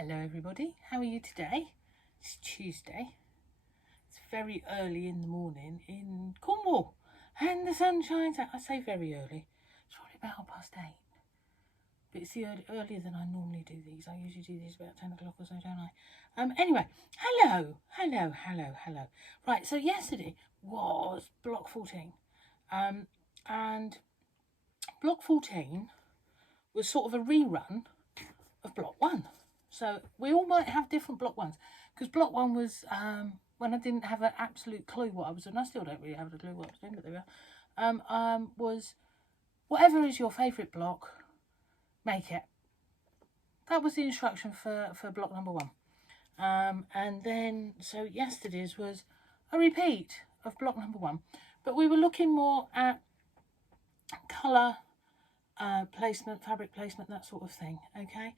Hello everybody, how are you today? It's Tuesday. It's very early in the morning in Cornwall and the sun shines out. I say very early, it's probably about 8:30. But it's earlier than I normally do these. I usually do these about 10 o'clock or so, don't I? Anyway, hello. Right, so yesterday was block 14. And block 14 was sort of a rerun of block 1. So we all might have different block 1s, because block 1 was when I didn't have an absolute clue what I was doing. I still don't really have a clue what I was doing, but there we are. Was whatever is your favourite block, make it. That was the instruction for block number 1. And then, so yesterday's was a repeat of block number 1, but we were looking more at colour placement, fabric placement, that sort of thing, okay?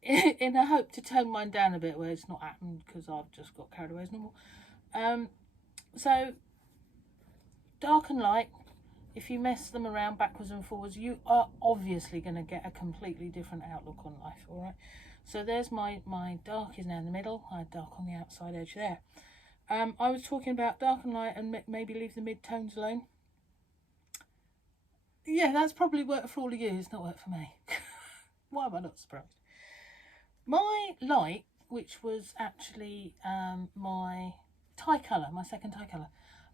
In a hope to tone mine down a bit, where it's not happened because I've just got carried away as normal. So dark and light, if you mess them around backwards and forwards, you are obviously going to get a completely different outlook on life. All right, so there's my dark is now in the middle. I had dark on the outside edge there. I was talking about dark and light and maybe leave the mid-tones alone. Yeah, that's probably worked for all of you. It's not worked for me. Why am I not surprised? My light, which was actually my tie colour, my second tie colour,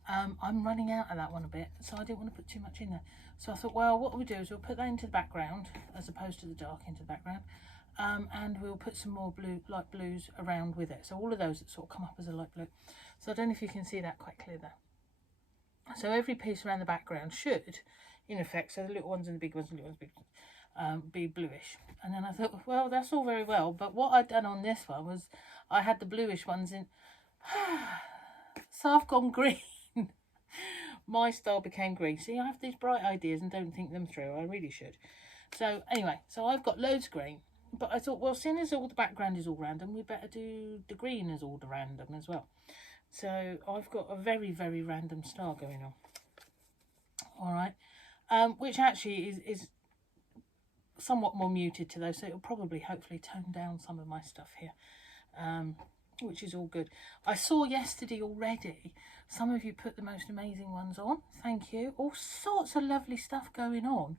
I'm running out of that one a bit, so I didn't want to put too much in there. So I thought, well, what we'll do is we'll put that into the background, as opposed to the dark into the background, and we'll put some more light blues around with it. So all of those that sort of come up as a light blue. So I don't know if you can see that quite clear there. So every piece around the background should, in effect, so the little ones and the big ones and the little ones, big ones, be bluish. And then I thought, well, that's all very well, but what I'd done on this one was I had the bluish ones in. So I've gone green. My style became green. See, I have these bright ideas and don't think them through. I really should. So anyway, so I've got loads of green, but I thought, well, seeing as all the background is all random, we better do the green as all the random as well. So I've got a very, very random style going on. All right, which actually is somewhat more muted to those, so it'll probably hopefully tone down some of my stuff here, which is all good. I saw yesterday already some of you put the most amazing ones on. Thank you. All sorts of lovely stuff going on.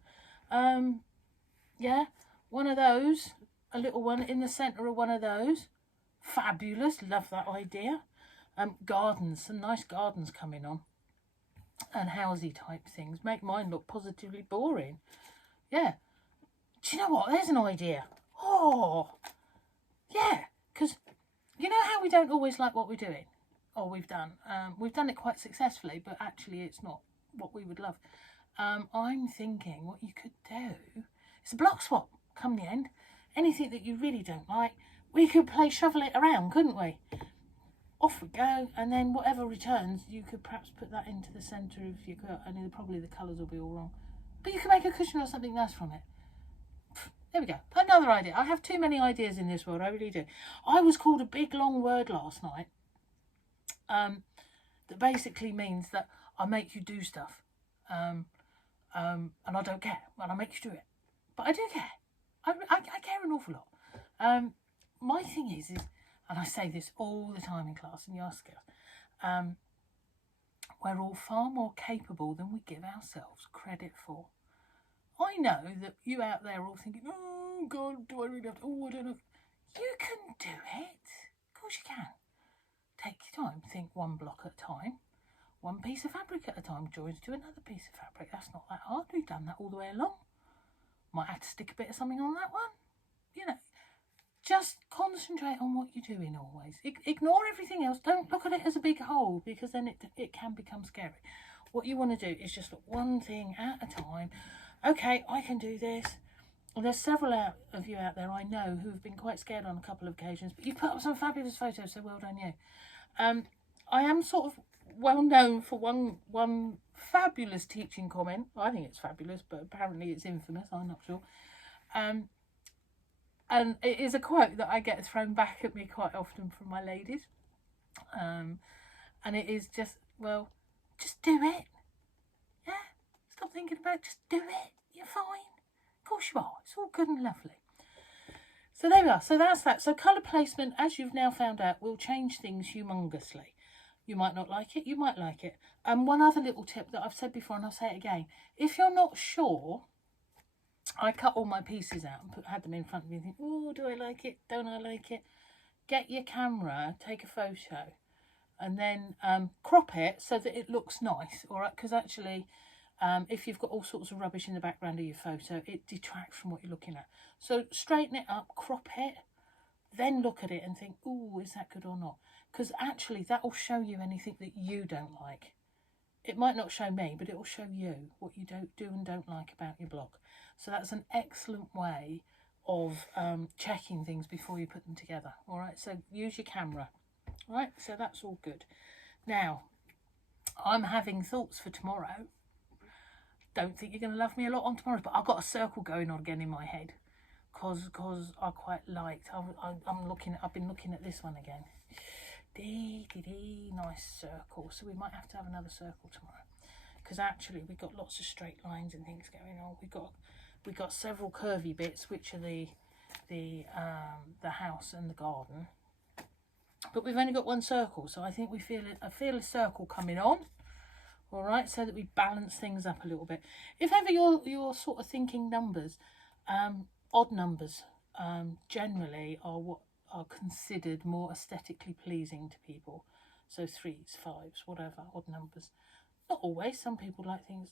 Yeah, one of those, a little one in the centre of one of those, fabulous. Love that idea. Gardens, some nice gardens coming on, and housey type things make mine look positively boring. Yeah. Do you know what? There's an idea. Oh, yeah. Because you know how we don't always like what we're doing, or we've done it quite successfully, but actually it's not what we would love. I'm thinking what you could do is a block swap come the end. Anything that you really don't like, we could play shovel it around, couldn't we? Off we go, and then whatever returns, you could perhaps put that into the centre of your quilt, and probably the colours will be all wrong. But you can make a cushion or something nice from it. There we go. Another idea. I have too many ideas in this world. I really do. I was called a big long word last night. That basically means that I make you do stuff. And I don't care. Well, I make you do it. But I do care. I care an awful lot. My thing is, and I say this all the time in class, and you ask girls, we're all far more capable than we give ourselves credit for. I know that you out there are all thinking, oh God, do I really have to? Oh, I don't know. You can do it. Of course you can. Take your time. Think one block at a time. One piece of fabric at a time joins to another piece of fabric. That's not that hard. We've done that all the way along. Might have to stick a bit of something on that one. You know, just concentrate on what you're doing always. Ignore everything else. Don't look at it as a big whole, because then it can become scary. What you want to do is just look one thing at a time. Okay, I can do this. Well, there's several of you out there I know who've been quite scared on a couple of occasions, but you've put up some fabulous photos, so well done you. I am sort of well known for one fabulous teaching comment. I think it's fabulous, but apparently it's infamous. I'm not sure. And it is a quote that I get thrown back at me quite often from my ladies. And it is just, well, just do it. Yeah, stop thinking about it, just do it. You're fine. Of course you are. It's all good and lovely. So So there we are. So that's that. So colour placement, as you've now found out, will change things humongously. You might not like it, you might like it. And one other little tip that I've said before, and I'll say it again. If you're not sure, I cut all my pieces out and had them in front of me and think, oh, do I like it? Don't I like it? Get your camera, take a photo, and then crop it so that it looks nice, all right? Because actually, if you've got all sorts of rubbish in the background of your photo, it detracts from what you're looking at. So straighten it up, crop it, then look at it and think, oh, is that good or not? Because actually that will show you anything that you don't like. It might not show me, but it will show you what you don't do and don't like about your blog. So that's an excellent way of checking things before you put them together. All right, so use your camera. All right, so that's all good. Now, I'm having thoughts for tomorrow. Don't think you're going to love me a lot on tomorrow, but I've got a circle going on again in my head because I quite liked. I've been looking at this one again. Nice circle. So we might have to have another circle tomorrow because actually we've got lots of straight lines and things going on. We've got several curvy bits, which are the house and the garden, but we've only got one circle. So I think I feel a circle coming on. All right, so that we balance things up a little bit. If ever you're sort of thinking numbers, odd numbers generally are what are considered more aesthetically pleasing to people. So 3s, 5s, whatever, odd numbers. Not always. Some people like things,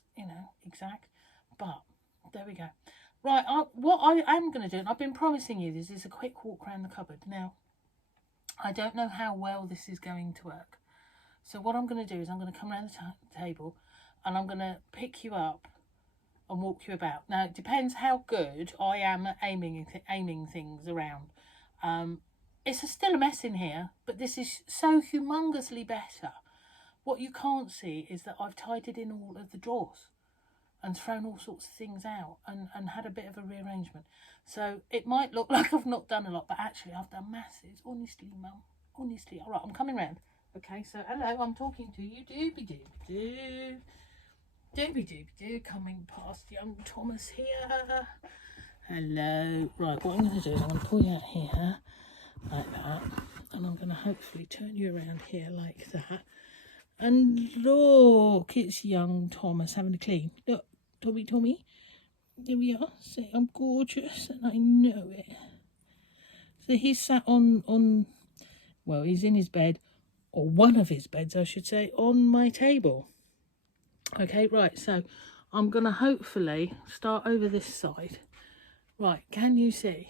exact. But there we go. Right, what I am going to do, and I've been promising you this, is a quick walk around the cupboard. Now, I don't know how well this is going to work. So what I'm going to do is I'm going to come around the table and I'm going to pick you up and walk you about. Now, it depends how good I am at aiming things around. It's still a mess in here, but this is so humongously better. What you can't see is that I've tidied in all of the drawers and thrown all sorts of things out and had a bit of a rearrangement. So it might look like I've not done a lot, but actually I've done masses. Honestly, Mum. Honestly. All right, I'm coming round. Okay, so hello, I'm talking to you. Doobie-doo. Doobie-doo. Coming past young Thomas here. Hello. Right, what I'm going to do is I'm going to pull you out here like that. And I'm going to hopefully turn you around here like that. And look, it's young Thomas having a clean. Look, Tommy. There we are. Say I'm gorgeous and I know it. So he's sat on well, he's in his bed, or one of his beds, I should say, on my table. Okay, right, so I'm going to hopefully start over this side. Right, can you see?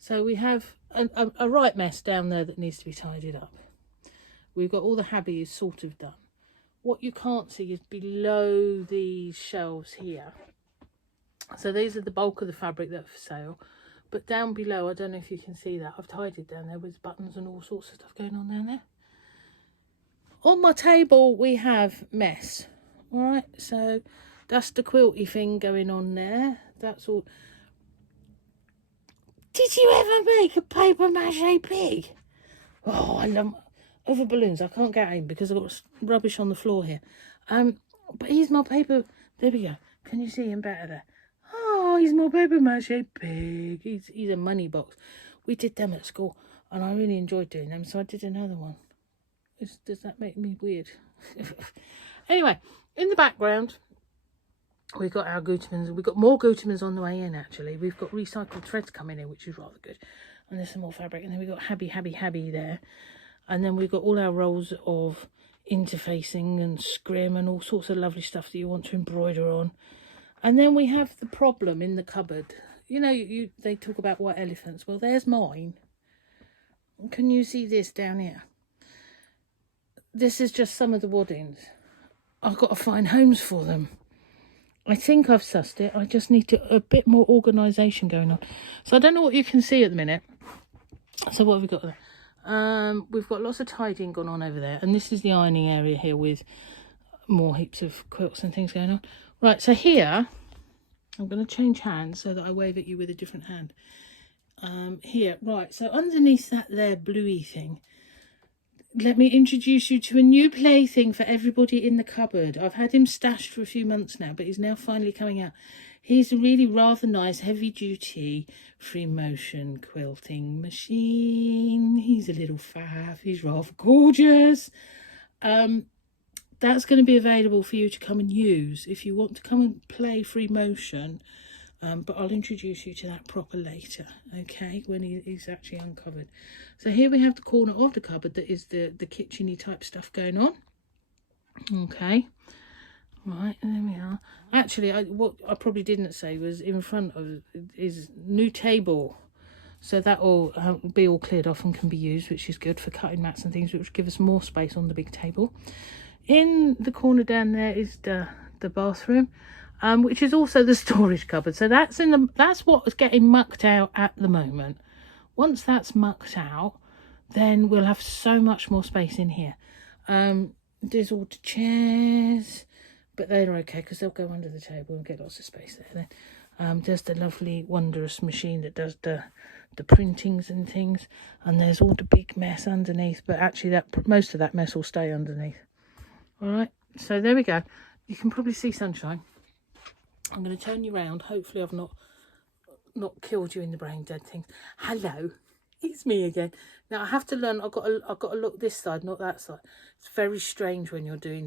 So we have a right mess down there that needs to be tidied up. We've got all the habbies sort of done. What you can't see is below these shelves here. So these are the bulk of the fabric that's for sale. But down below, I don't know if you can see that, I've tidied down there with buttons and all sorts of stuff going on down there. On my table, we have mess. All right, so that's the quilty thing going on there. That's all. Did you ever make a paper mache pig? Oh, I love over balloons. I can't get in because I've got rubbish on the floor here. But here's my paper. There we go. Can you see him better there? Oh, he's my paper mache pig. He's a money box. We did them at school, and I really enjoyed doing them, so I did another one. Does that make me weird? Anyway, in the background, we've got our Gutermans. We've got more Gutermans on the way in, actually. We've got recycled threads coming in, which is rather good. And there's some more fabric. And then we've got Habby there. And then we've got all our rolls of interfacing and scrim and all sorts of lovely stuff that you want to embroider on. And then we have the problem in the cupboard. You know, they talk about white elephants. Well, there's mine. Can you see this down here? This is just some of the waddings. I've got to find homes for them. I think I've sussed it. I just need a bit more organisation going on. So I don't know what you can see at the minute. So what have we got there? We've got lots of tidying going on over there. And this is the ironing area here with more heaps of quilts and things going on. Right, so here, I'm going to change hands so that I wave at you with a different hand. Here, right, so underneath that there bluey thing, let me introduce you to a new plaything for everybody in the cupboard. I've had him stashed for a few months now, but he's now finally coming out. He's a really rather nice heavy duty free motion quilting machine. He's a little faff. He's rather gorgeous. That's going to be available for you to come and use if you want to come and play free motion. But I'll introduce you to that proper later, okay, when he's actually uncovered. So here we have the corner of the cupboard that is the kitchen-y type stuff going on. Okay, right, there we are. Actually, what I probably didn't say was in front of is new table. So that will be all cleared off and can be used, which is good for cutting mats and things, which give us more space on the big table. In the corner down there is the bathroom, which is also the storage cupboard. So that's what's getting mucked out at the moment. Once that's mucked out, then we'll have so much more space in here. There's all the chairs, but they're okay because they'll go under the table and get lots of space there then. There's the lovely wondrous machine that does the printings and things, and there's all the big mess underneath, but actually most of that mess will stay underneath. All right, so there we go. You can probably see sunshine. I'm going to turn you round. Hopefully I've not killed you in the brain dead things. Hello, it's me again. Now I have to learn. I've got to look this side, not that side. It's very strange when you're doing